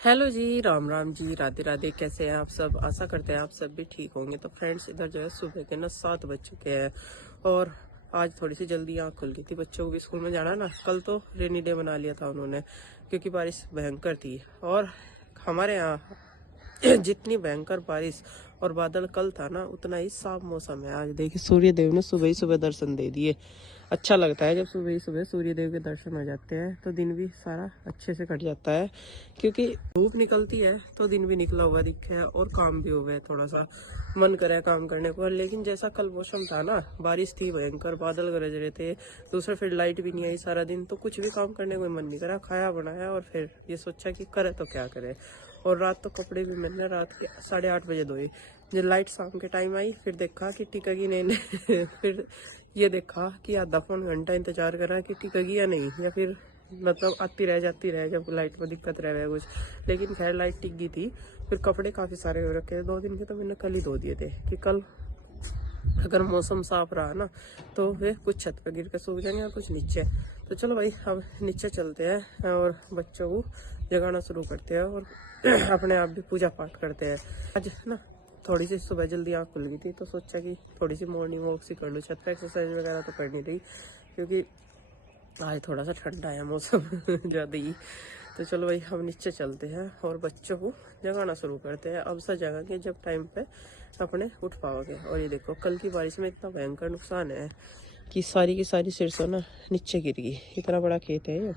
Hello जी, राम राम जी, राधे राधे। कैसे हैं आप सब? आशा करते हैं आप सब भी ठीक होंगे। तो फ्रेंड्स, इधर जो है सुबह के ना 7 बज चुके हैं और आज थोड़ी सी जल्दी आँख खुल गई थी। बच्चों को भी स्कूल में जाना ना, कल तो रेनी डे बना लिया था उन्होंने क्योंकि बारिश भयंकर थी। और हमारे यहाँ जितनी भयंकर बारिश और बादल कल था ना, उतना ही साफ मौसम है आज। देखिए, सूर्य देव ने सुबह ही सुबह दर्शन दे दिए। अच्छा लगता है जब सुबह ही सुबह सूर्य देव के दर्शन हो जाते हैं, तो दिन भी सारा अच्छे से कट जाता है। क्योंकि धूप निकलती है तो दिन भी निकला हुआ दिखता है और काम भी हुआ है, थोड़ा सा मन करे काम करने को। लेकिन जैसा कल मौसम था ना, बारिश थी भयंकर, बादल गरज रहे थे, दूसरा फिर लाइट भी नहीं आई सारा दिन, तो कुछ भी काम करने को मन नहीं करा। खाया बनाया और फिर ये सोचा कि करे तो क्या करे। और रात तो कपड़े भी मैंने रात के 8:30 बजे धोए। जब लाइट शाम के टाइम आई, फिर देखा कि टिकेगी नहीं फिर ये देखा कि आधा पौन घंटा इंतजार करा कि टिकेगी या नहीं, या फिर मतलब आती रह जाती रहे जब लाइट में दिक्कत रह कुछ। लेकिन खैर लाइट टिक गई थी। फिर कपड़े काफ़ी सारे हो रखे थे 2 दिन के, तो मैंने कल ही धो दिए थे कि कल अगर मौसम साफ रहा ना तो वे कुछ छत पे गिर के सूख जाएंगे और कुछ नीचे। तो चलो भाई, अब नीचे चलते हैं और बच्चों को जगाना शुरू करते हैं और अपने आप भी पूजा पाठ करते हैं। आज ना थोड़ी सी सुबह जल्दी आँख खुल गई थी, तो सोचा कि थोड़ी सी मॉर्निंग वॉक सी कर लूँ। छत पर एक्सरसाइज वगैरह तो करनी थी क्योंकि आज थोड़ा सा ठंडा है मौसम ज़्यादा ही। तो चलो भाई, हम नीचे चलते हैं और बच्चों को जगाना शुरू करते हैं। अब से जगाएंगे जब टाइम पे अपने उठ पाओगे। और ये देखो, कल की बारिश में इतना भयंकर नुकसान है कि सारी की सारी सरसों ना नीचे गिर गई। इतना बड़ा खेत है ये,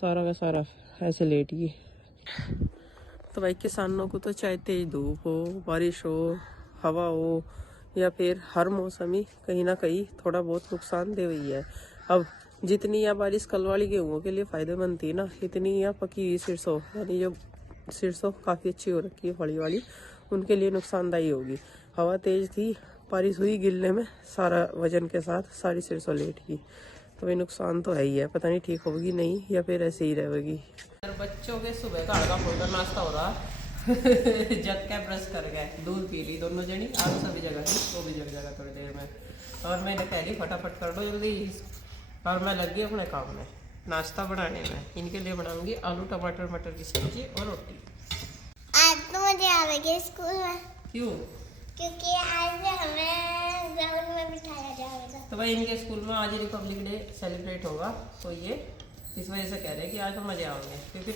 सारा का सारा ऐसे लेट गई। तो भाई, किसानों को तो चाहे तेज धूप हो, बारिश हो, हवा हो, या फिर हर मौसम ही कहीं ना कहीं थोड़ा बहुत नुकसान दे हुई है। अब जितनी यह बारिश कल वाली गेहूँ के लिए फायदेमंद थी ना, इतनी यह पकी हुई सरसों, यानी जो सरसों काफ़ी अच्छी हो रखी है फली वाली, उनके लिए नुकसानदायी होगी। हवा तेज थी, बारिश हुई, गिरने में सारा वजन के साथ सारी सरसों लेट गई। तो भाई, नुकसान तो है ही है। पता नहीं ठीक होगी नहीं या फिर ऐसे ही रहेगी। बच्चों के सुबह का हल्का फुल्का नाश्ता हो रहा जग के ब्रश कर गए, दूध पी ली दोनों जनी, आलू सभी जगह थी, वो भी जग जाएगा थोड़ी देर में। और मैंने कह ली फटाफट कर दो जल्दी, और मैं लग गई अपने काम में, नाश्ता बनाने में। इनके लिए बनाऊंगी आलू टमाटर मटर की सब्जी और रोटी। आज तो मुझे आवेगी स्कूल में। क्यों? क्योंकि आज हमें ग्राउंड में बिठाया जाएगा। तो भाई, इनके स्कूल में आज रिपब्लिक डे सेलिब्रेट होगा, तो ये इस वजह से कह रहे हैं कि आज तो मजे आएंगे। क्योंकि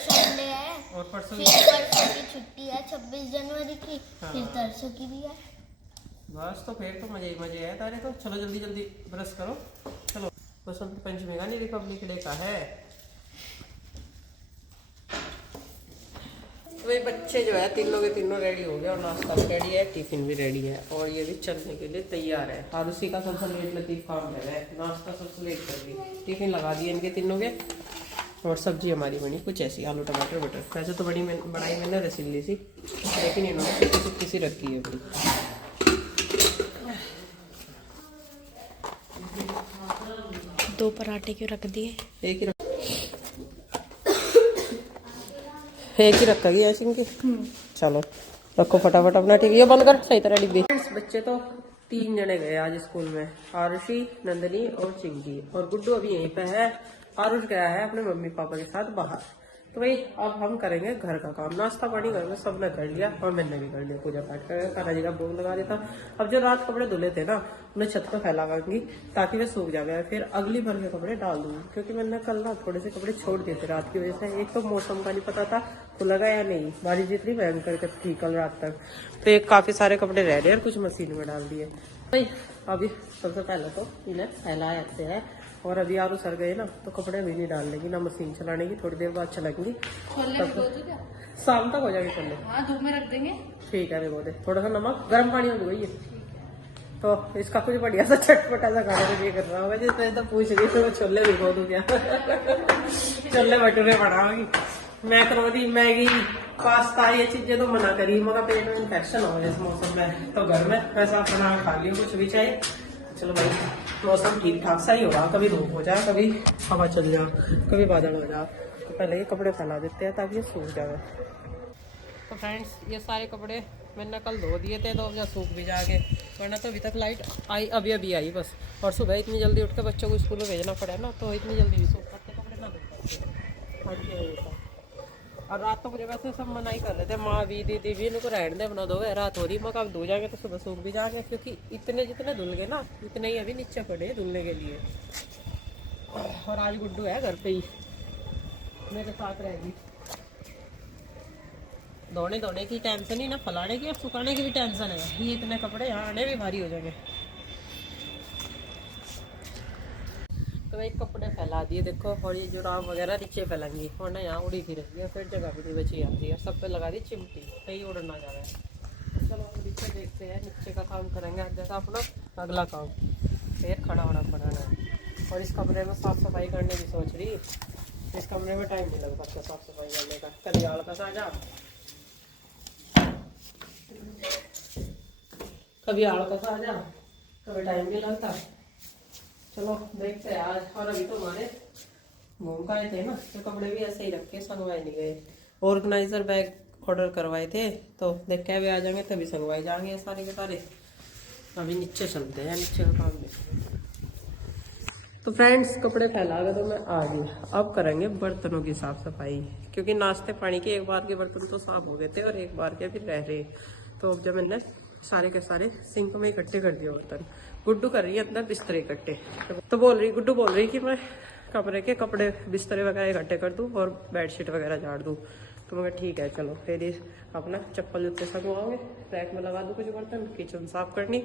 संडे है और परसों की छुट्टी है 26 जनवरी की। हाँ। फिर तरसों की भी है। बस, तो फिर तो मजे ही मजे है तारे। तो चलो जल्दी जल्दी ब्रश करो। चलो, बसंत पंचमी का नहीं, रिपब्लिक डे का है। तो भाई, बच्चे जो है तीनों के तीनों रेडी हो गए और नाश्ता भी रेडी है, टिफिन भी रेडी है और ये भी चलने के लिए तैयार है। और उसी का सबसे लेट लतीफ काम है, नाश्ता सबसे लेट कर दी, टिफिन लगा दिए इनके तीनों के। और सब्जी हमारी बनी कुछ ऐसी, आलू टमाटर मटर। वैसे तो बनाई मैंने रसीली सी, लेकिन इन्होंने सुक्की सी रखी है अपनी। दो पराठे क्यों रख दिए? एक ही रखा गया इनके। चलो रखो फटाफट अपना, ठीक है, ये बंद कर सही तरह डिब्बी। बच्चे तो 3 जने गए आज स्कूल में, आरुषि, नंदनी और चिंकी। और गुड्डू अभी यहीं पे है। आरुष गया है अपने मम्मी पापा के साथ बाहर। तो भाई, अब हम करेंगे घर का काम। नाश्ता पानी घर में सबने कर लिया और मैंने भी कर लिया, पूजा पाठ कर कान्हा जी का भोग लगा देता। अब जो रात कपड़े धुले थे ना, उन्हें छत पर फैलाऊंगी ताकि वे सूख जाए। फिर अगली भर के कपड़े डाल दूंगी, क्योंकि मैंने कल ना थोड़े से कपड़े छोड़ दिए थे रात की वजह से। एक तो मौसम का नहीं पता था तो लगा या नहीं, बारिश जितनी भयंकर थी कल रात तक, तो एक काफी सारे कपड़े रह गए और कुछ मशीन में डाल दिए। भाई, अभी सबसे पहले तो इन्हें फैलाते हैं। और अभी आरू सर गए ना, तो कपड़े भी नहीं डालने की, ना मशीन चलाने की, थोड़ी देर बाद चलाएंगी। शाम तक हो जाएगी छोले। हाँ, धूप में रख देंगे। ठीक है, भिगो दे। थोड़ा सा नमक गर्म पानी में भिगोइए। तो इसका कुछ बढ़िया सा चटपटा सा खाने के लिए कर रहा होगा। जिसने तो पूछ रही तो छोले भिगो दूं क्या? छोले भटूरे बनाऊंगी, मैक्रोनी, मैगी, पास्ता, ये चीजें तो मना करी, मगर पेट में इन्फेक्शन हो इस मौसम में। तो घर में ऐसा बना खा लियो कुछ भी चाहिए। चलो भाई, मौसम ठीक ठाक सा ही होगा, कभी धूप हो जाए, कभी हवा चल जाए, कभी बादल हो जाए। तो पहले ये कपड़े फैला देते हैं ताकि ये सूख जाए। तो फ्रेंड्स, ये सारे कपड़े मैंने कल धो दिए थे, तो अब जब सूख भी जाके, वरना तो अभी तक लाइट आई, अभी आई बस। और सुबह इतनी जल्दी उठ के बच्चों को स्कूल में भेजना पड़ा ना, तो इतनी जल्दी भी सूख पाते कपड़े ना धो पाते। और रात तो मुझे वैसे सब मना ही कर रहे थे, माँ भी दीदी भी, इनको रहने दे बना दो, रात हो रही, मैं कब धो जाएंगे तो सुबह सूख भी जाएंगे, क्योंकि इतने जितने धुल गए ना इतने ही अभी नीचे पड़े हैं धुलने के लिए। और आज गुड्डू है घर पे ही मेरे साथ रहेगी। धोने धोने की टेंशन ही ना, फलाने की और सुखाने की भी टेंशन है, ये इतने कपड़े यहाँ आने भी भारी हो जाएंगे। तो भाई कपड़े फैला दिए देखो, और ये जुराब वगैरह नीचे फैलेंगी, और ना यहाँ उड़ी फिर रही है, फिर जगह भी नहीं बची आती है, सब पे लगा दी चिमटी, कहीं उड़ना जा रहा है। चलो नीचे देखते हैं, नीचे का काम करेंगे आज जैसा अपना अगला काम, फिर खड़ा होना बनाना है। और इस कमरे में साफ़ सफाई करने की सोच रही, इस कमरे में टाइम नहीं लग पाता साफ़ सफाई करने का, कभी आड़ का साझा, कभी आड़ का साझा, कभी टाइम नहीं लगता। चलो देखते हैं आज। और अभी तो हमारे घूम का आए थे ना, तो कपड़े भी ऐसे ही रखे, संगवाए नहीं गए। ऑर्गेनाइजर बैग ऑर्डर करवाए थे, तो देख के भी आ जाएंगे तभी संगवाए जाएंगे सारे के सारे। अभी नीचे चलते हैं, नीचे का काम देखते हैं। तो फ्रेंड्स कपड़े फैला गए तो मैं आ गई, अब करेंगे बर्तनों की साफ सफाई, क्योंकि नाश्ते पानी के एक बार के बर्तन तो साफ हो गए थे और एक बार के फिर रह रहे। तो अब जब मैंने सारे के सारे सिंक में इकट्ठे कर दिए बर्तन, गुड्डू कर रही है अंदर बिस्तरे इकट्ठे, तो गुड्डू बोल रही कि मैं कमरे के कपड़े बिस्तरे वगैरह इकट्ठे कर दूं और बेडशीट वगैरह झाड़ दूं। तो मैं ठीक है चलो, फिर ये अपना चप्पल जूते संगवाओगे, रैक में लगा दूँ कुछ बर्तन, किचन साफ करनी।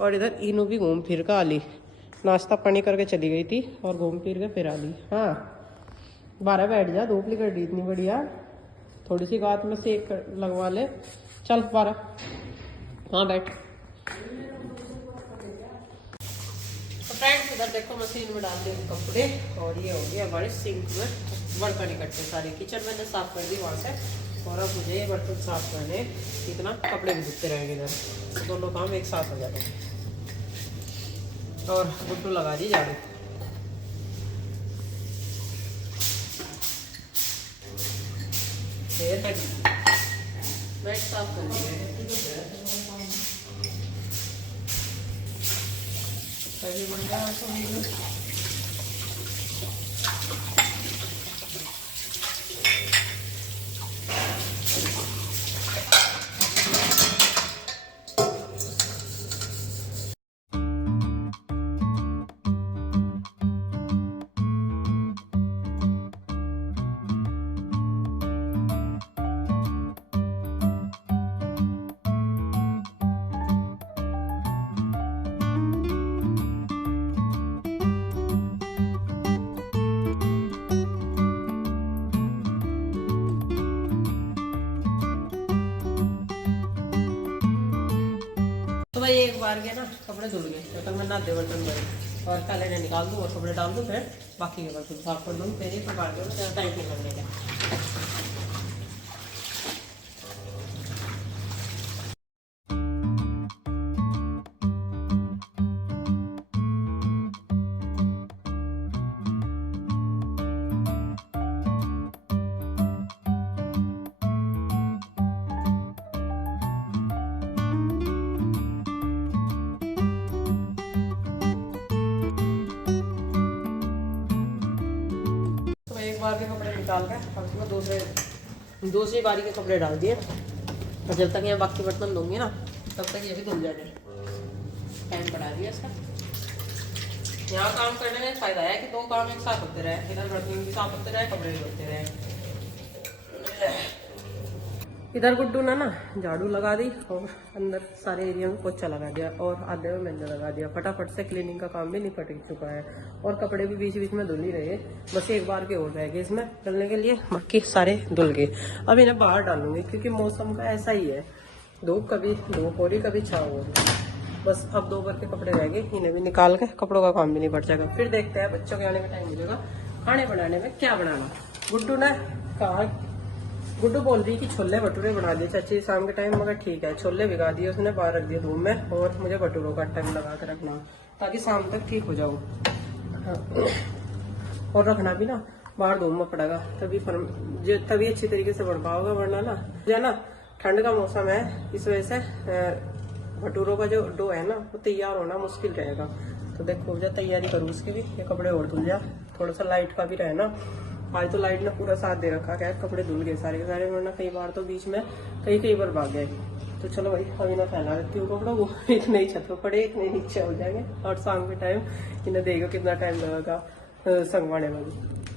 और इधर इनू भी घूम फिर कर आ ली, नाश्ता पानी करके चली गई थी और घूम फिर के फिर आ ली। हाँ 12 बैठ जा, धूप निकल रही इतनी बढ़िया, थोड़ी सी गात में सेक लगवा ले, चल 12, हाँ बैठ। तो फ्रेंड्स इधर देखो मशीन में डाल दिए कपड़े, और ये हो गया हमारे सिंक में बर्तन इकट्ठे सारे। किचन मैंने साफ कर दी वहाँ से, और अब मुझे ये बर्तन साफ करने, इतना कपड़े भी धुलते रहेंगे इधर, तो दोनों काम एक साथ हो जाते हैं। और गुड्डू लगा दी झाड़ू, बेड साफ कर दिए, तो भाई एक बार के ना कपड़े धुल गए, जब तक मैं नहाते बर्तन धोए, और पहले इन्हें निकाल दूँ और कपड़े डाल दूँ, फिर बाकी के बर्तन साफ कर दूँ, फिर ही प्रकार के ज़्यादा टाइम नहीं लगने का। एक बार के कपड़े निकाल के अब इसमें दूसरी बारी के कपड़े डाल दिए, और जब तक यहाँ बाकी बर्तन धोंगे ना तब तक ये भी धुल जाने। टाइम बढ़ा दिया इसका। यहाँ काम करने में फायदा है कि 2 काम एक साथ होते रहे, इधर बर्तन भी साफ होते रहे, कपड़े भी धोते रहे। इधर गुड्डू ने ना झाड़ू लगा दी और अंदर सारे एरिया में पोछा लगा दिया, और आधे में मैंने लगा दिया। फटाफट से क्लीनिंग का काम भी निपट चुका है, और कपड़े भी बीच बीच में धुल ही रहे, बस एक बार के हो जाएंगे इसमें डलने के लिए, बाकी सारे धुल गए। अब इन्हें बाहर डालूंगी क्योंकि मौसम का ऐसा ही है, धूप कभी धूप हो रही कभी छाव हो रही। बस अब 2 बार के कपड़े रह गए, इन्हें भी निकाल के कपड़ों का काम भी निपट जाएगा। फिर देखते हैं बच्चों के आने का टाइम मिलेगा, खाने बनाने में क्या बनाना। गुड्डू ने कहा, गुड्डू बोल रही कि छोले भटूरे बना दिए चाची शाम के टाइम, मगर ठीक है। छोले भिगा दिए उसने, बाहर रख दिए रूम में, और मुझे भटूरों का आटा भी लगा के रखना ताकि शाम तक ठीक हो जाऊँ। और रखना भी ना बाहर धूप में पड़ेगा, तभी अच्छी तरीके से बन पाओगे, वरना ना जो ना ठंड का मौसम है, इस वजह से भटूरों का जो डो है ना वो तैयार होना मुश्किल रहेगा। तो देखो जब तैयारी करूँ उसकी भी, ये कपड़े और धुल जा, थोड़ा सा लाइट का भी रहे ना, आज तो लाइट ने पूरा साथ दे रखा है, कपड़े धुल गए सारे के सारे, वरना कई बार तो बीच में कई बार भाग गए। तो चलो भाई अभी ना फैला देती हूँ कपड़ा, वो एक नई छत पर पड़े एक नई नीचे हो जाएंगे, और शाम के टाइम इन्हें देगा कितना टाइम लगेगा संगवाने में भी।